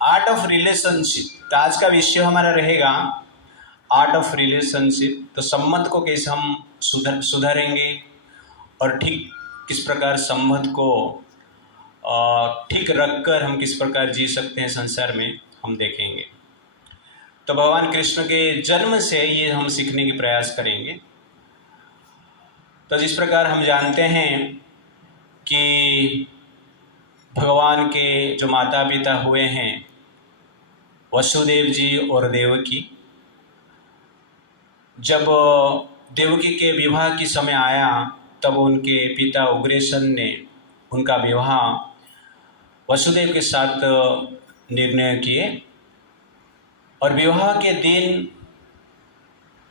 Art of relationship. तो आज का विषय हमारा रहेगा आर्ट ऑफ रिलेशनशिप। तो संबंध को कैसे हम सुधारेंगे और ठीक किस प्रकार संबंध को ठीक रखकर हम किस प्रकार जी सकते हैं संसार में, हम देखेंगे। तो भगवान कृष्ण के जन्म से ये हम सीखने की प्रयास करेंगे। तो जिस प्रकार हम जानते हैं कि भगवान के जो माता पिता हुए हैं वसुदेव जी और देवकी, जब देवकी के विवाह की समय आया तब उनके पिता उग्रसेन ने उनका विवाह वसुदेव के साथ निर्णय किए। और विवाह के दिन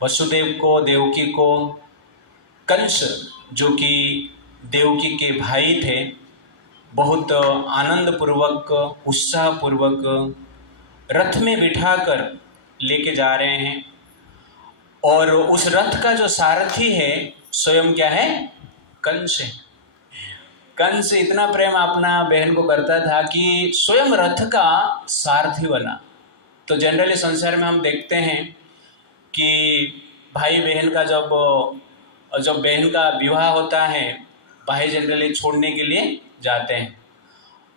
वसुदेव को देवकी को कंस, जो कि देवकी के भाई थे, बहुत आनंदपूर्वक उत्साहपूर्वक रथ में बिठाकर लेके जा रहे हैं। और उस रथ का जो सारथी है स्वयं क्या है? कंस है। कंस इतना प्रेम अपना बहन को करता था कि स्वयं रथ का सारथी बना। तो जनरली संसार में हम देखते हैं कि भाई बहन का जब बहन का विवाह होता है, भाई जनरली छोड़ने के लिए जाते हैं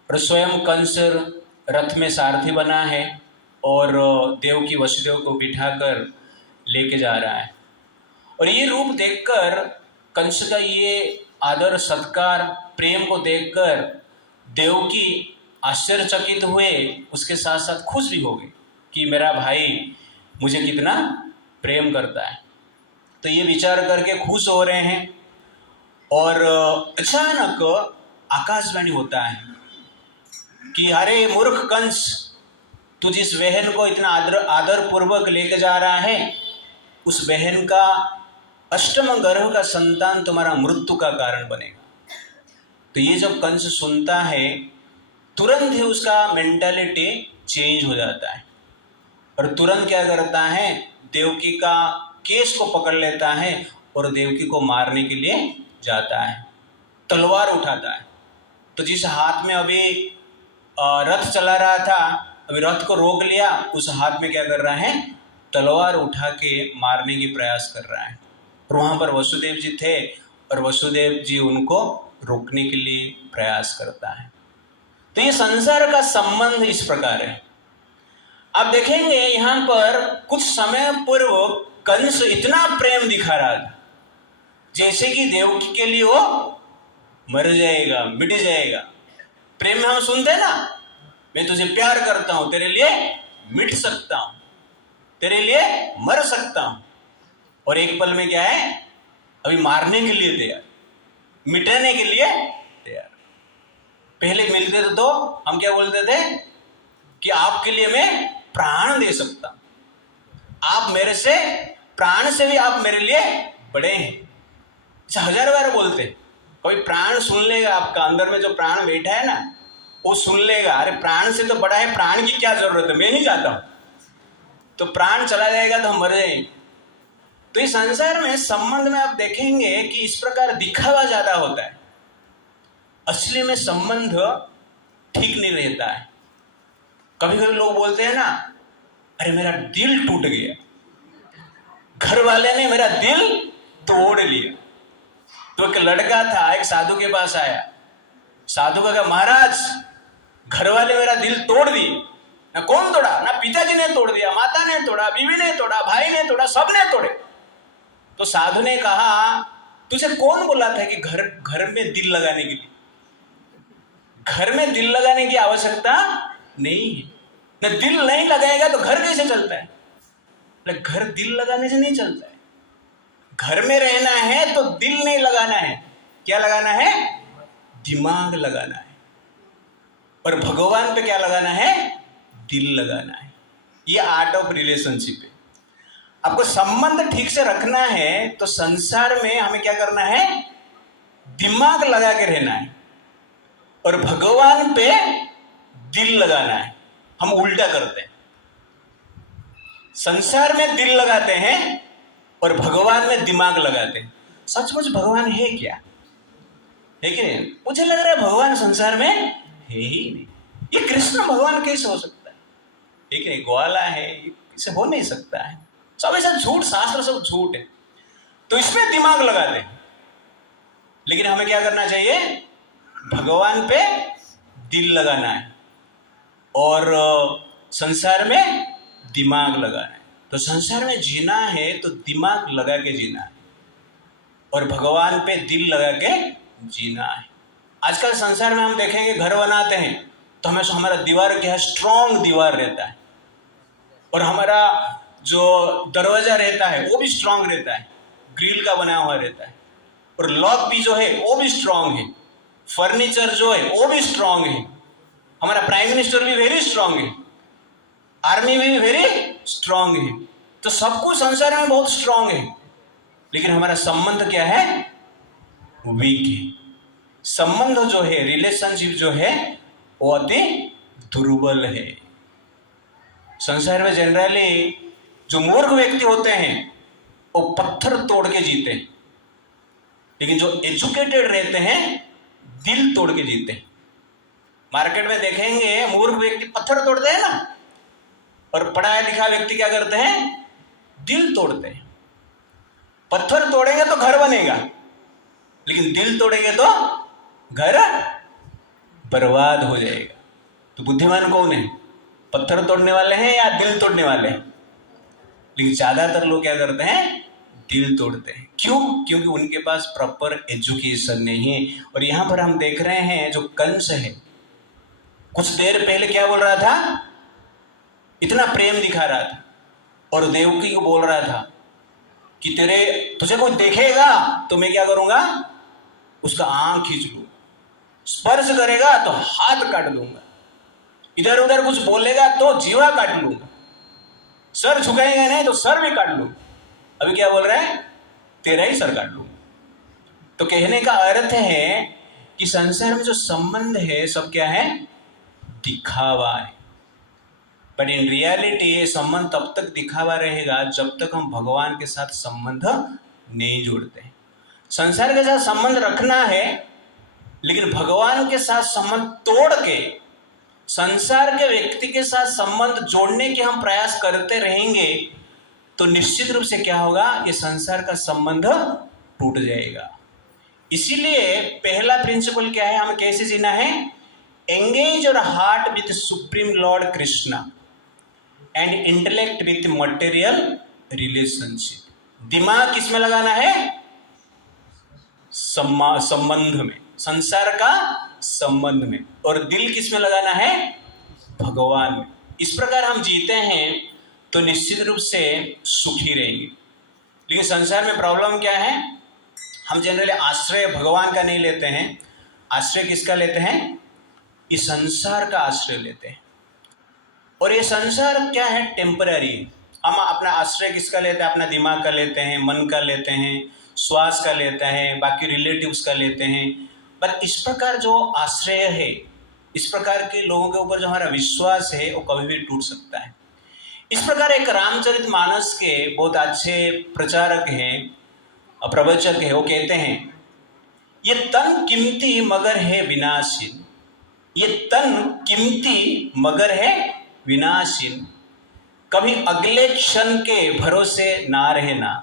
और स्वयं कंस रथ में सारथी बना है और देवकी वसुदेव को बिठाकर लेके जा रहा है। और ये रूप देखकर कंस का ये आदर सत्कार प्रेम को देखकर देवकी आश्चर्यचकित हुए, उसके साथ साथ खुश भी हो गई कि मेरा भाई मुझे कितना प्रेम करता है। तो ये विचार करके खुश हो रहे हैं और अचानक आकाशवाणी होता है कि अरे मूर्ख कंस, तू जिस बहन को इतना आदर पूर्वक लेके जा रहा है, उस बहन का अष्टम गर्भ का संतान तुम्हारा मृत्यु का कारण बनेगा। तो ये जब कंस सुनता है तुरंत ही उसका मेंटालिटी चेंज हो जाता है और तुरंत क्या करता है, देवकी का केस को पकड़ लेता है और देवकी को मारने के लिए जाता है, तलवार उठाता है। तो जिस हाथ में अभी रथ चला रहा था, अभी रथ को रोक लिया, उस हाथ में क्या कर रहा है? तलवार उठा के मारने की प्रयास कर रहा है। और वहाँ पर वसुदेव जी थे और वसुदेव जी उनको रोकने के लिए प्रयास करता है। तो ये संसार का संबंध इस प्रकार है। आप देखेंगे यहाँ पर कुछ समय पूर्व कंस इतना प्रेम दिखा रहा था जैसे कि देवकी के लिए वो मर जाएगा, मिट जाएगा। प्रेम में हम सुनते हैं ना, मैं तुझे प्यार करता हूं, तेरे लिए मिट सकता हूं, तेरे लिए मर सकता हूं। और एक पल में क्या है, अभी मारने के लिए तैयार, मिटाने के लिए तैयार। पहले मिलते थे तो हम क्या बोलते थे कि आपके लिए मैं प्राण दे सकता हूं, आप मेरे से, प्राण से भी आप मेरे लिए बड़े हैं। 1000 बार बोलते, कोई प्राण सुन लेगा, आपका अंदर में जो प्राण बैठा है ना वो सुन लेगा, अरे प्राण से तो बड़ा है, प्राण की क्या जरूरत है, मैं नहीं चाहता हूं। तो प्राण चला जाएगा तो हम मर जाएंगे। तो इस संसार में संबंध में आप देखेंगे कि इस प्रकार दिखावा ज्यादा होता है, असली में संबंध ठीक नहीं रहता है। कभी कभी लोग बोलते हैं ना, अरे मेरा दिल टूट गया, घर वाले ने मेरा दिल तोड़ लिया। तो एक लड़का था, एक साधु के पास आया, साधु का कहा, महाराज घर वाले मेरा दिल तोड़ दिए। ना कौन तोड़ा? ना पिताजी ने तोड़ दिया, माता ने तोड़ा, बीवी ने तोड़ा, भाई ने तोड़ा, सबने तोड़े। तो साधु ने कहा, तुझे कौन बोला था कि घर में दिल लगाने के लिए? घर में दिल लगाने की आवश्यकता नहीं है। ना दिल नहीं लगाएगा तो घर कैसे चलता है? घर दिल लगाने से नहीं चलता है। घर में रहना है तो दिल नहीं लगाना है, क्या लगाना है? दिमाग लगाना है। और भगवान पे क्या लगाना है? दिल लगाना है। ये आर्ट ऑफ रिलेशनशिप है। आपको संबंध ठीक से रखना है तो संसार में हमें क्या करना है? दिमाग लगा के रहना है और भगवान पे दिल लगाना है। हम उल्टा करते हैं, संसार में दिल लगाते हैं और भगवान में दिमाग लगाते हैं। सचमुच भगवान है क्या? है कि नहीं? मुझे लग रहा है भगवान संसार में है ही नहीं। ये कृष्ण भगवान कैसे हो सकता है? ठीक है, ग्वाला है, इसे हो नहीं सकता है, सब ऐसा झूठ, शास्त्र सब झूठ है, तो इसमें दिमाग लगाते हैं। लेकिन हमें क्या करना चाहिए? भगवान पे दिल लगाना है और संसार में दिमाग लगाना है। तो संसार में जीना है तो दिमाग लगा के जीना है और भगवान पे दिल लगा के जीना है। आजकल संसार में हम देखेंगे, घर बनाते हैं तो हमेशा हमारा दीवार क्या है, स्ट्रॉन्ग दीवार रहता है, और हमारा जो दरवाजा रहता है वो भी स्ट्रॉन्ग रहता है, ग्रिल का बना हुआ रहता है, और लॉक भी जो है वो भी स्ट्रॉन्ग है, फर्नीचर जो है वो भी स्ट्रॉन्ग है, हमारा प्राइम मिनिस्टर भी वेरी स्ट्रॉन्ग है, आर्मी भी वेरी स्ट्रॉन्ग है। तो सब कुछ संसार में बहुत स्ट्रॉन्ग है, लेकिन हमारा संबंध क्या है? वीक है। संबंध जो है, रिलेशनशिप जो है वो अति दुर्बल है। संसार में जनरली जो मूर्ख व्यक्ति होते हैं वो पत्थर तोड़ के जीते हैं, लेकिन जो एजुकेटेड रहते हैं दिल तोड़ के जीते हैं। मार्केट में देखेंगे मूर्ख व्यक्ति पत्थर तोड़ते हैं ना, और पढ़ा लिखा व्यक्ति क्या करते हैं? दिल तोड़ते हैं। पत्थर तोड़ेंगे तो घर बनेगा, लेकिन दिल तोड़ेंगे तो घर बर्बाद हो जाएगा। तो बुद्धिमान कौन है? पत्थर तोड़ने वाले हैं या दिल तोड़ने वाले हैं? लेकिन ज्यादातर लोग क्या करते हैं? दिल तोड़ते हैं। क्यों? क्योंकि उनके पास प्रॉपर एजुकेशन नहीं है। और यहां पर हम देख रहे हैं जो कंस है, कुछ देर पहले क्या बोल रहा था? इतना प्रेम दिखा रहा था और देवकी को बोल रहा था कि तुझे कोई देखेगा तो मैं क्या करूंगा? उसका आंख खींच लूंगा, स्पर्श करेगा तो हाथ काट दूंगा, इधर उधर कुछ बोलेगा तो जीवा काट लूंगा, सर झुकाएगा नहीं तो सर भी काट लूंगा। अभी क्या बोल रहा है? तेरा ही सर काट लूंगा। तो कहने का अर्थ है कि संसार में जो संबंध है सब क्या है? दिखावा है। बट इन रियलिटी ये संबंध तब तक दिखावा रहेगा जब तक हम भगवान के साथ संबंध नहीं जोड़ते। संसार के साथ संबंध रखना है, लेकिन भगवान के साथ संबंध तोड़ के संसार के व्यक्ति के साथ संबंध जोड़ने के हम प्रयास करते रहेंगे तो निश्चित रूप से क्या होगा? ये संसार का संबंध टूट जाएगा। इसीलिए पहला प्रिंसिपल क्या है? हमें कैसे जीना है? Engage your heart with supreme Lord Krishna and intellect with material relationship. दिमाग किसमें लगाना है? संबंध में, संसार का संबंध में, और दिल किसमें लगाना है? भगवान में। इस प्रकार हम जीते हैं तो निश्चित रूप से सुखी रहेंगे। लेकिन संसार में प्रॉब्लम क्या है? हम जनरली आश्रय भगवान का नहीं लेते हैं। आश्रय किसका लेते हैं? इस संसार का आश्रय लेते हैं। और ये संसार क्या है? टेम्पररी। हम अपना आश्रय किसका लेते हैं? अपना दिमाग का लेते हैं, मन का लेते हैं, श्वास का लेते हैं, बाकी रिलेटिव्स का लेते हैं। पर इस प्रकार जो आश्रय है, इस प्रकार के लोगों के ऊपर जो हमारा विश्वास है वो कभी भी टूट सकता है। इस प्रकार एक रामचरितमानस के बहुत अच्छे प्रचारक हैं, प्रवचक है, वो कहते हैं ये तन कीमती मगर है विनाशीन, ये तन कीमती मगर है विनाशीन, कभी अगले क्षण के भरोसे ना रहना,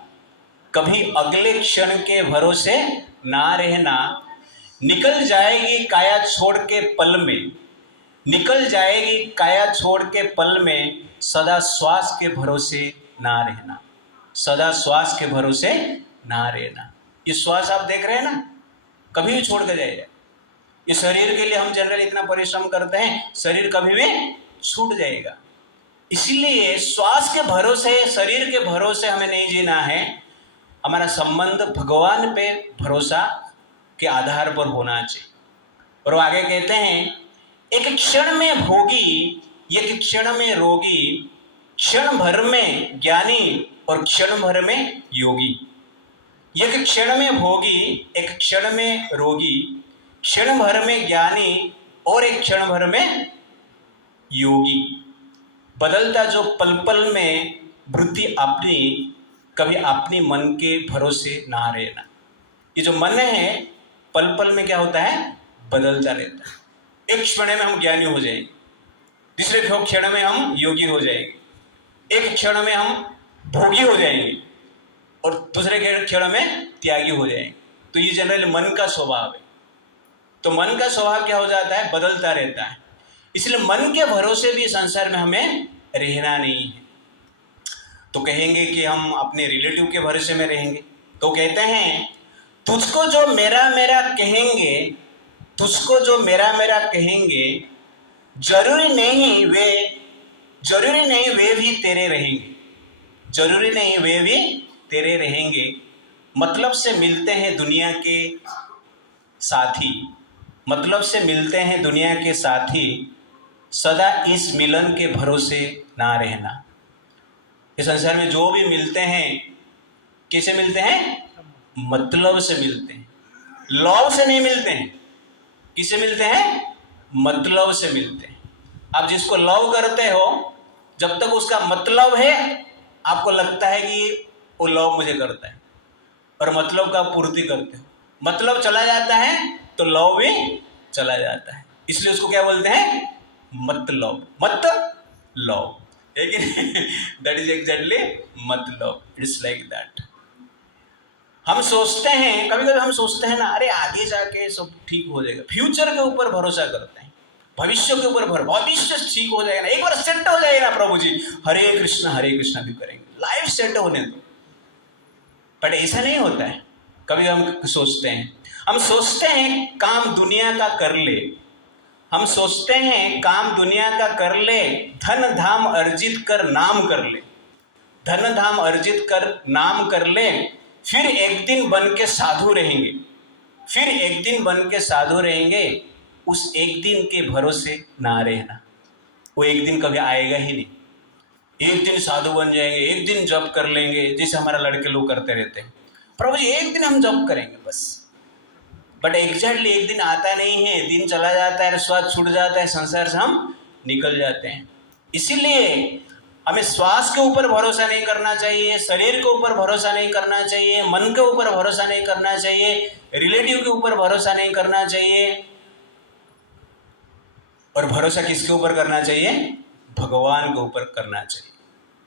कभी अगले क्षण के भरोसे ना रहना, निकल जाएगी काया छोड़ के पल में, निकल जाएगी काया छोड़ के पल में, सदा श्वास के भरोसे ना रहना, सदा श्वास के भरोसे ना रहना। ये श्वास आप देख रहे हैं ना, कभी भी छोड़ कर जाएगा। ये शरीर के लिए हम जनरली इतना परिश्रम करते हैं, शरीर कभी भी छूट जाएगा। इसीलिए श्वास के भरोसे, शरीर के भरोसे हमें नहीं जीना है। हमारा संबंध भगवान पे भरोसा के आधार पर होना चाहिए। और वो आगे कहते हैं एक क्षण में भोगी, एक क्षण में रोगी, क्षण भर में ज्ञानी और क्षण भर में योगी। एक क्षण में भोगी, एक क्षण में रोगी, क्षण भर में ज्ञानी और एक क्षण भर में योगी। बदलता जो पल पल में वृत्ति अपनी, कभी अपनी मन के भरोसे ना रहना। ये जो मन है पल पल में क्या होता है? बदलता रहता है। एक क्षण में हम ज्ञानी हो जाएंगे, दूसरे क्षण में हम योगी हो जाएंगे, एक क्षण में हम भोगी हो जाएंगे और दूसरे क्षण में त्यागी हो जाएंगे। तो ये जनरली मन का स्वभाव है। तो मन का स्वभाव क्या हो जाता है, बदलता रहता है। इसलिए मन के भरोसे भी संसार में हमें रहना नहीं है। तो कहेंगे कि हम अपने रिलेटिव के भरोसे में रहेंगे, तो कहते हैं तुझको जो मेरा मेरा कहेंगे, तुझको जो मेरा मेरा कहेंगे, जरूरी नहीं वे भी तेरे रहेंगे, जरूरी नहीं वे भी तेरे रहेंगे। मतलब से मिलते हैं दुनिया के साथी, मतलब से मिलते हैं दुनिया के साथी, सदा इस मिलन के भरोसे ना रहना। इस संसार में जो भी मिलते हैं कैसे मिलते हैं, मतलब से मिलते हैं, लव से नहीं मिलते हैं। किससे मिलते हैं, मतलब से मिलते हैं। आप जिसको लव करते हो, जब तक उसका मतलब है आपको लगता है कि वो लव मुझे करता है, और मतलब का पूर्ति करते हो। मतलब चला जाता है तो लव भी चला जाता है, इसलिए उसको क्या बोलते हैं, मतलब, मत लव। दैट इज एग्जैक्टली मतलब, इट्स लाइक दैट। हम सोचते हैं, कभी कभी हम सोचते हैं ना, अरे आगे जाके सब ठीक हो जाएगा, फ्यूचर के ऊपर भरोसा करते हैं, भविष्य के ऊपर भविष्य ठीक हो जाएगा ना, एक बार सेट हो जाएगा ना प्रभु जी, हरे कृष्णा भी करेंगे, लाइफ सेट होने दो। बट ऐसा नहीं होता है। कभी हम सोचते हैं काम दुनिया का कर ले, हम सोचते हैं काम दुनिया का कर ले, धन धाम अर्जित कर नाम कर ले, धन धाम अर्जित कर नाम कर ले, फिर एक दिन बन के साधु रहेंगे, फिर एक दिन बन के साधु रहेंगे। उस एक दिन के भरोसे ना रहना, वो एक दिन कभी आएगा ही नहीं। एक दिन साधु बन जाएंगे, एक दिन जप कर लेंगे, जैसे हमारा लड़के लोग करते रहते हैं, प्रभु जी एक दिन हम जप करेंगे बस। बट एग्जैक्टली एक दिन आता नहीं है, दिन चला जाता है, स्वाद छूट जाता है, संसार से हम निकल जाते हैं। इसीलिए हमें श्वास के ऊपर भरोसा नहीं करना चाहिए, शरीर के ऊपर भरोसा नहीं करना चाहिए, मन के ऊपर भरोसा नहीं करना चाहिए, रिलेटिव के ऊपर भरोसा नहीं करना चाहिए। और भरोसा किसके ऊपर करना चाहिए, भगवान के ऊपर करना चाहिए।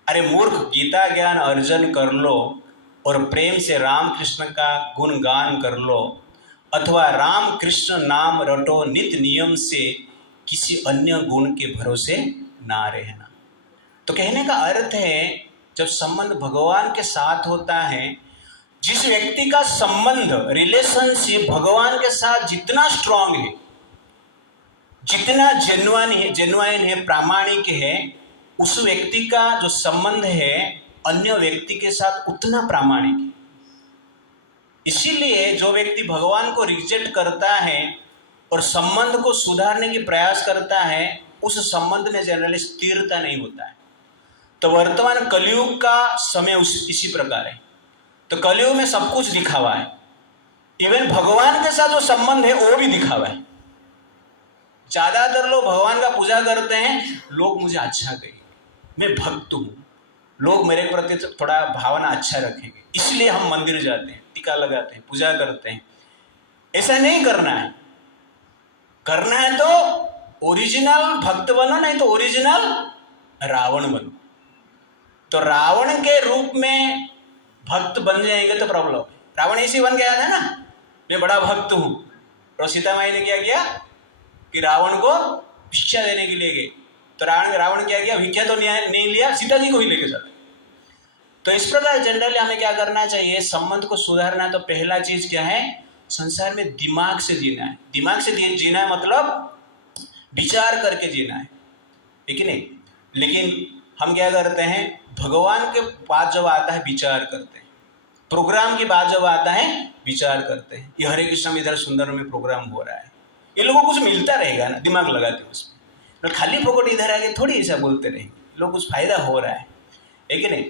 अरे मूर्ख, गीता ज्ञान अर्जन कर लो और प्रेम से राम कृष्ण का गुणगान कर लो, अथवा राम कृष्ण नाम रटो नित नियम से, किसी अन्य गुण के भरोसे ना रहना। तो कहने का अर्थ है, जब संबंध भगवान के साथ होता है, जिस व्यक्ति का संबंध रिलेशनशिप भगवान के साथ जितना स्ट्रांग है, जितना जेन्युइन है, प्रामाणिक है, उस व्यक्ति का जो संबंध है अन्य व्यक्ति के साथ उतना प्रामाणिक है। इसीलिए जो व्यक्ति भगवान को रिजेक्ट करता है और संबंध को सुधारने की प्रयास करता है, उस संबंध में जनरली स्थिरता नहीं होता है। तो वर्तमान कलयुग का समय इसी प्रकार है। तो कलयुग में सब कुछ दिखावा है, इवन भगवान के साथ जो संबंध है वो भी दिखावा है। ज्यादातर लोग भगवान का पूजा करते हैं, लोग मुझे अच्छा कहेंगे, मैं भक्त हूँ, लोग मेरे प्रति थोड़ा भावना अच्छा रखेंगे, इसलिए हम मंदिर जाते हैं, टीका लगाते हैं, पूजा करते हैं। ऐसा नहीं करना है। करना है तो ओरिजिनल भक्त बनो, नहीं तो ओरिजिनल रावण बनो। तो रावण के रूप में भक्त बन जाएंगे तो प्रॉब्लम है। रावण ऐसे बन गया था ना, मैं बड़ा भक्त हूँ, तो सीता माई ने क्या किया कि रावण को भिक्षा देने के लिए गए, तो रावण क्या किया, भिक्षा तो नहीं लिया, सीता जी को ही लेके चला। तो इस प्रकार जनरली हमें क्या करना चाहिए, संबंध को सुधारना। तो पहला चीज क्या है, संसार में दिमाग से जीना है। दिमाग से जीना है मतलब विचार करके जीना है, ठीक है नहीं। लेकिन हम क्या करते हैं, भगवान के बात जब आता है विचार करते हैं, प्रोग्राम की बात जब आता है विचार करते हैं। ये हरे कृष्ण में इधर सुंदर में प्रोग्राम हो रहा है, ये लोगों को कुछ मिलता रहेगा ना, दिमाग लगाते उसमें, तो खाली फोकट इधर आके थोड़ी ऐसा बोलते रहेंगे, लोग कुछ फायदा हो रहा है कि नहीं।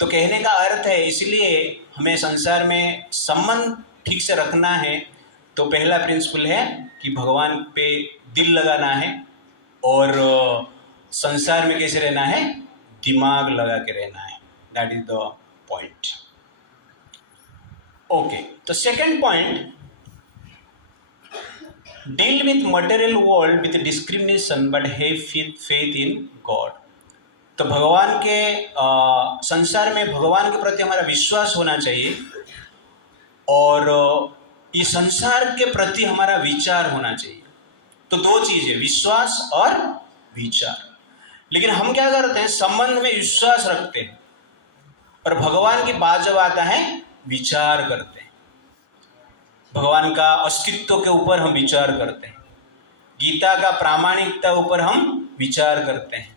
तो कहने का अर्थ है, इसलिए हमें संसार में संबंध ठीक से रखना है। तो पहला प्रिंसिपल है कि भगवान पे दिल लगाना है, और संसार में कैसे रहना है, दिमाग लगा के रहना है। That is the point. Okay, तो second point, deal with material world with discrimination but have faith in God। तो भगवान के संसार में भगवान के प्रति हमारा विश्वास होना चाहिए और ये संसार के प्रति हमारा विचार होना चाहिए। तो दो चीज़ें, विश्वास और विचार। लेकिन हम क्या करते हैं, संबंध में विश्वास रखते हैं और भगवान की बात जब आता है विचार करते हैं। भगवान का अस्तित्व के ऊपर हम विचार करते हैं, गीता का प्रामाणिकता ऊपर हम विचार करते हैं,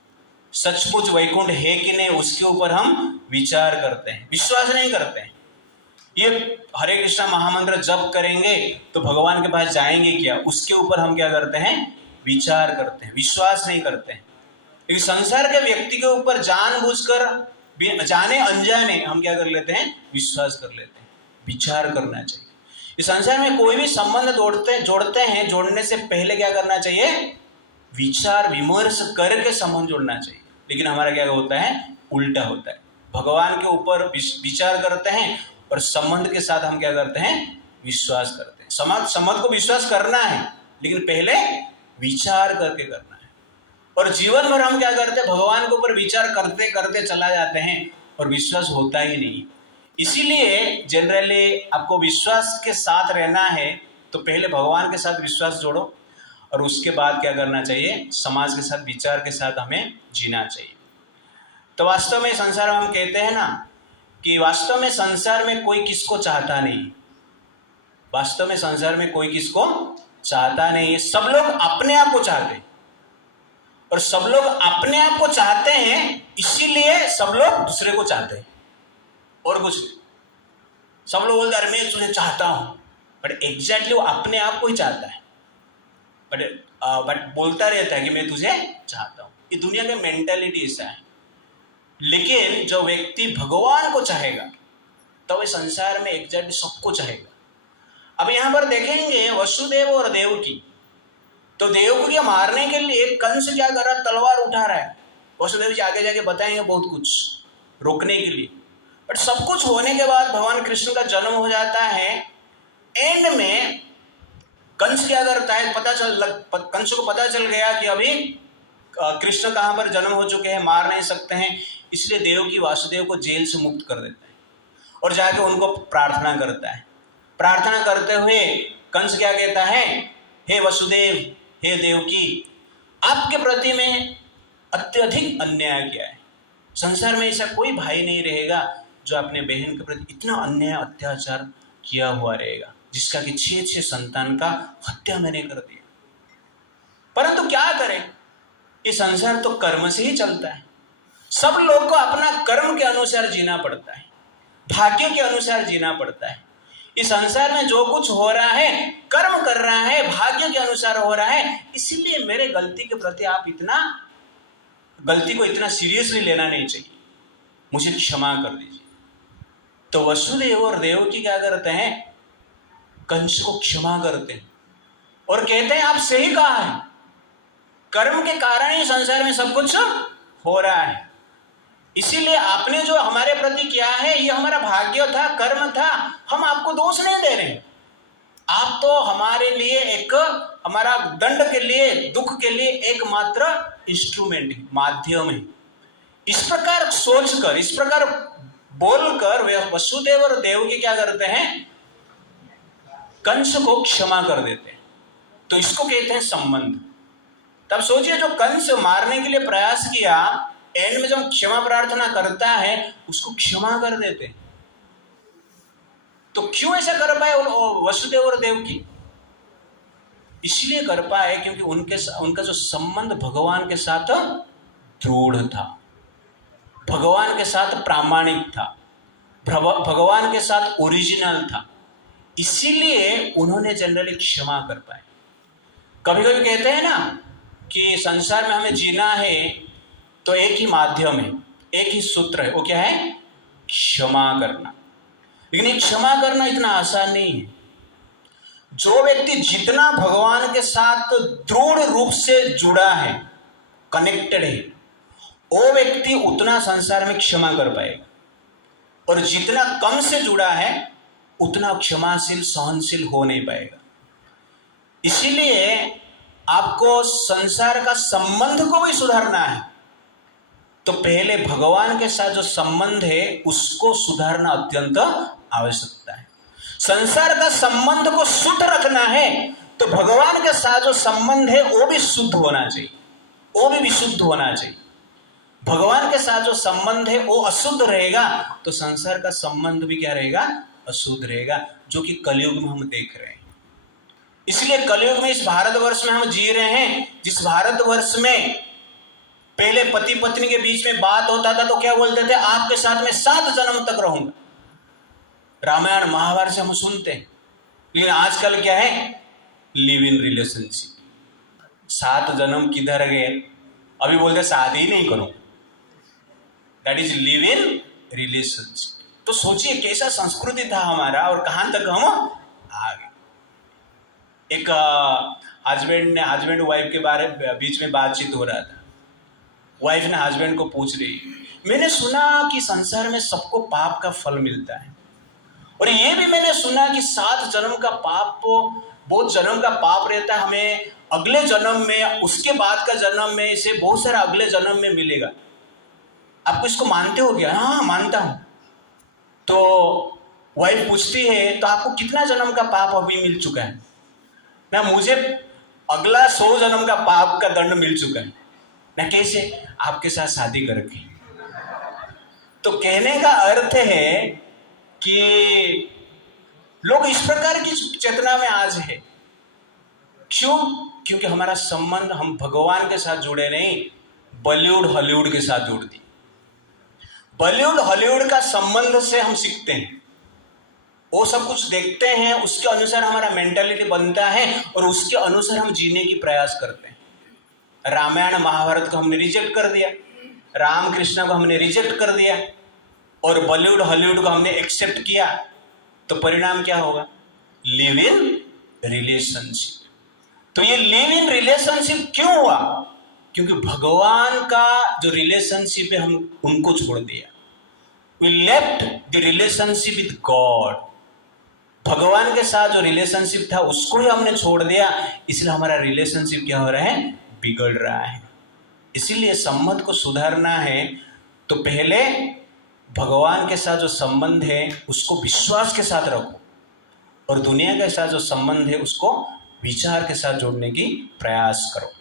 सचमुच वैकुंठ है कि नहीं उसके ऊपर हम विचार करते हैं, विश्वास नहीं करते हैं। ये हरे कृष्णा महामंत्र जप करेंगे तो भगवान के पास जाएंगे क्या, उसके ऊपर हम क्या करते हैं, विचार करते हैं, विश्वास नहीं करते हैं। क्योंकि संसार के व्यक्ति के ऊपर जानबूझकर जाने अनजाने हम क्या कर लेते हैं, विश्वास कर लेते हैं। विचार करना चाहिए। इस संसार में कोई भी संबंध जोड़ते हैं, जोड़ने से पहले क्या करना चाहिए, विचार विमर्श करके संबंध जोड़ना चाहिए। लेकिन हमारा क्या होता है, उल्टा होता है। भगवान के ऊपर विचार करते हैं और संबंध के साथ हम क्या करते हैं, विश्वास करते हैं। संबंध को विश्वास करना है लेकिन पहले विचार करके करना है। और जीवन भर हम क्या करते हैं, भगवान के ऊपर विचार करते करते चला जाते हैं और विश्वास होता ही नहीं। इसीलिए जनरली आपको विश्वास के साथ रहना है तो पहले भगवान के साथ विश्वास जोड़ो और उसके बाद क्या करना चाहिए, समाज के साथ विचार के साथ हमें जीना चाहिए। तो वास्तव में संसार में हम कहते हैं ना कि वास्तव में संसार में कोई किसको चाहता नहीं। वास्तव में संसार में कोई किसको चाहता नहीं है। सब लोग अपने आप को चाहते हैं और सब लोग अपने आप को चाहते हैं, इसीलिए सब लोग दूसरे को चाहते हैं और कुछ नहीं। सब लोग बोलते हैं मैं तुझे चाहता हूं, बट एग्जैक्टली वो अपने आप को ही चाहता है, बट बोलता रहता है कि मैं तुझे चाहता हूं। ये दुनिया का मेंटालिटी ऐसा है। लेकिन जो व्यक्ति भगवान को चाहेगा तो वह संसार में एग्जैक्टली सबको चाहेगा। अब यहां पर देखेंगे वसुदेव और देवकी। तो देवकी को मारने के लिए कंस क्या कर रहा, तलवार उठा रहा है। वसुदेव जी आगे जाके बताएंगे बहुत कुछ रोकने के लिए। बट सब कुछ होने के बाद भगवान कृष्ण का जन्म हो जाता है। एंड में कंस क्या करता है, कंस को पता चल गया कि अभी कृष्ण कहाँ पर जन्म हो चुके हैं, मार नहीं सकते हैं। इसलिए देवकी वासुदेव को जेल से मुक्त कर देता है और जाके उनको प्रार्थना करता है। प्रार्थना करते हुए कंस क्या कहता है, हे वसुदेव, हे देवकी, आपके प्रति में अत्यधिक अन्याय किया है। संसार में ऐसा कोई भाई नहीं रहेगा जो अपने बहन के प्रति इतना अन्याय अत्याचार किया हुआ रहेगा, जिसका कि 6 संतान का हत्या मैंने कर दिया। परंतु क्या करें, ये संसार तो कर्म से ही चलता है। सब लोग को अपना कर्म के अनुसार जीना पड़ता है, भाग्य के अनुसार जीना पड़ता है। इस संसार में जो कुछ हो रहा है, कर्म कर रहा है, भाग्य के अनुसार हो रहा है। इसीलिए मेरे गलती के प्रति आप गलती को इतना सीरियसली लेना नहीं चाहिए, मुझे क्षमा कर दीजिए। तो वसुदेव और देवकी क्या करते हैं, कंस को क्षमा करते हैं और कहते हैं आप सही कहा है, कर्म के कारण ही संसार में सब कुछ हो रहा है। इसीलिए आपने जो हमारे प्रति किया है ये हमारा भाग्य था, कर्म था, हम आपको दोष नहीं दे रहे। आप तो हमारे लिए एक, हमारा दंड के लिए, दुख के लिए एकमात्र इंस्ट्रूमेंट, माध्यम है। इस प्रकार सोचकर, इस प्रकार बोलकर वसुदेव और देवकी क्या करते हैं, कंस को क्षमा कर देते हैं। तो इसको कहते हैं संबंध। तब सोचिए, जो कंस मारने के लिए प्रयास किया, एंड में जब क्षमा प्रार्थना करता है उसको क्षमा कर देते। तो क्यों ऐसा कर पाए वसुदेव और देवकी? इसलिए कर पाए क्योंकि उनका जो संबंध भगवान के साथ दृढ़ था, भगवान के साथ प्रामाणिक था, भगवान के साथ ओरिजिनल था। इसीलिए उन्होंने जनरली क्षमा कर पाए। कभी कभी कहते हैं ना कि संसार में हमें जीना है तो एक ही माध्यम है, एक ही सूत्र है, वो क्या है, क्षमा करना। लेकिन ये क्षमा करना इतना आसान नहीं है। जो व्यक्ति जितना भगवान के साथ दृढ़ रूप से जुड़ा है, कनेक्टेड है, वो व्यक्ति उतना संसार में क्षमा कर पाएगा। और जितना कम से जुड़ा है उतना क्षमाशील, सहनशील हो नहीं पाएगा। इसीलिए आपको संसार का संबंध को भी सुधारना है, तो पहले भगवान के साथ जो संबंध है उसको सुधारना अत्यंत आवश्यकता है। संसार का संबंध को शुद्ध रखना है तो भगवान के साथ जो संबंध है वो भी शुद्ध होना चाहिए, वो भी विशुद्ध होना चाहिए। भगवान के साथ जो संबंध है वो अशुद्ध रहेगा तो संसार का संबंध भी क्या रहेगा, अशुद्ध रहेगा, जो कि कलयुग में हम देख रहे हैं। इसलिए कलयुग में इस भारतवर्ष में हम जी रहे हैं, जिस भारतवर्ष में पहले पति पत्नी के बीच में बात होता था तो क्या बोलते थे, आपके साथ में 7 जन्म तक रहूंगा। रामायण महाभारत से हम सुनते हैं, लेकिन आजकल क्या है, लिव इन रिलेशनशिप। 7 जन्म किधर गए, अभी बोलते शादी ही नहीं करो, that is live in relationship. तो सोचिए कैसा संस्कृति था हमारा और कहां तक हम आ गए। एक हस्बैंड वाइफ के बारे में बीच में बातचीत हो रहा था। वाइफ ने हस्बैंड को पूछ रही, मैंने सुना कि संसार में सबको पाप का फल मिलता है, और ये भी मैंने सुना कि 7 जन्म का पाप, बहुत जन्म का पाप रहता है, हमें अगले जन्म में, उसके बाद का जन्म में, इसे बहुत सारा अगले जन्म में मिलेगा। आपको इसको मानते हो क्या? हाँ मानता हूं। तो वाइफ पूछती है, तो आपको कितना जन्म का पाप अभी मिल चुका है? ना मुझे अगला 100 जन्म का पाप का दंड मिल चुका है। ना कैसे? आपके साथ शादी करके। तो कहने का अर्थ है कि लोग इस प्रकार की चेतना में आज है। क्यों? क्योंकि हमारा संबंध हम भगवान के साथ जुड़े नहीं, बॉलीवुड हॉलीवुड के साथ जुड़ दी। बॉलीवुड हॉलीवुड का संबंध से हम सीखते हैं, वो सब कुछ देखते हैं, उसके अनुसार हमारा मेंटालिटी बनता है और उसके अनुसार हम जीने की प्रयास करते हैं। रामायण महाभारत को हमने रिजेक्ट कर दिया, राम कृष्ण को हमने रिजेक्ट कर दिया और बॉलीवुड हॉलीवुड को हमने एक्सेप्ट किया, तो परिणाम क्या होगा? Live in relationship. तो ये लिव इन रिलेशनशिप क्यों हुआ? क्योंकि भगवान का जो रिलेशनशिप है हम उनको छोड़ दिया। We left the relationship with God. भगवान के साथ जो रिलेशनशिप था उसको ही हमने छोड़ दिया, इसलिए हमारा रिलेशनशिप क्या हो रहा है? बिगड़ रहा है। इसीलिए संबंध को सुधारना है तो पहले भगवान के साथ जो संबंध है उसको विश्वास के साथ रखो, और दुनिया के साथ जो संबंध है उसको विचार के साथ जोड़ने की प्रयास करो।